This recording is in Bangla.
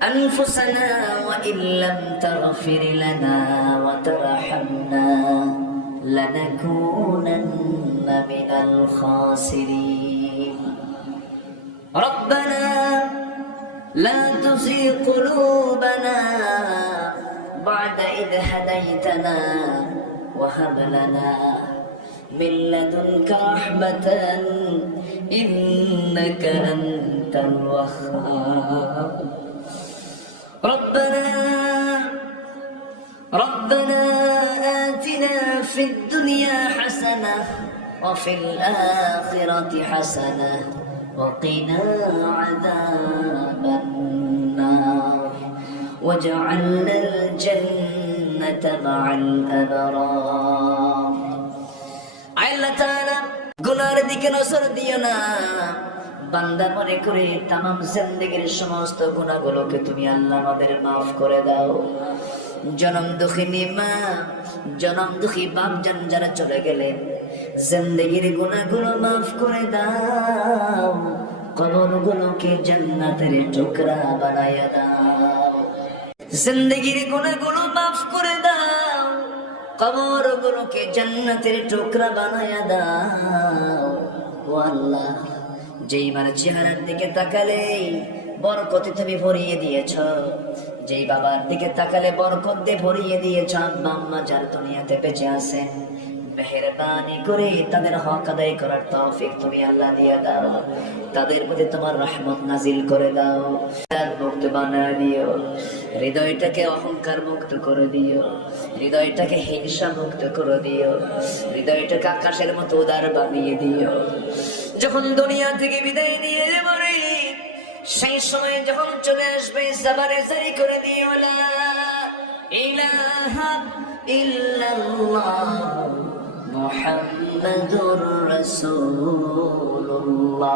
أنفسنا وإن لم تغفر لنا وترحمنا لنكونن من الخاسرين ربنا لا تزغ قلوبنا بعد إذ هديتنا وهب لنا من لدنك رحمة إنك أنت الوهاب ربنا آتنا في الدنيا حسنة وفي الآخرة حسنة وقنا عذاب النار واجعلنا الجنة مع الأبرار আল্লাহ তাআলা গুনাহের দিকে নজর দিও না বান্দা মনে করে तमाम জিন্দেগীর সমস্ত গুনাহগুলোকে তুমি আল্লাহ আমাদের maaf করে দাও জনম দুঃখিনী মা জনম দুঃখী বাপ জান যারা চলে গেলেন জিন্দেগীর গুনাহগুলো maaf করে দাও কবরগুলোকে জান্নাতের টুকরা বানায়া দাও জিন্দেগীর গুনাহগুলো maaf করে দাও কবরগুলোকে জান্নাতের টুকরা বানায়া দাও ও আল্লাহ যেই মার চেহারার দিকে তাকালে বরকতে তুমি ভরিয়ে দিয়েছো যেই বাবার দিকে তাকালে বরকত দিয়ে ভরিয়ে দিয়েছো আব্বা আম্মা যার দুনিয়াতে বেঁচে আছেন মেহেরবানি করে তাদের হক আদায় করার তৌফিক তুমি আল্লাহ দিয়ে দাও তাদের প্রতি তোমার রহমত নাজিল করে দাও তার মুক্ত বানিয়ে দিও হৃদয়টাকে অহংকার মুক্ত করে দিও হৃদয়টাকে হিংসা মুক্ত করে দিও হৃদয়টাকে আকাশের মতো উদার বানিয়ে দিও যখন দুনিয়া থেকে বিদায় নিয়ে যাবে সেই সময় যখন চলে আসবে জবানে জারি করে দিও লা ইলাহা ইল্লাল্লাহ মুহাম্মাদুর রাসূলুল্লাহ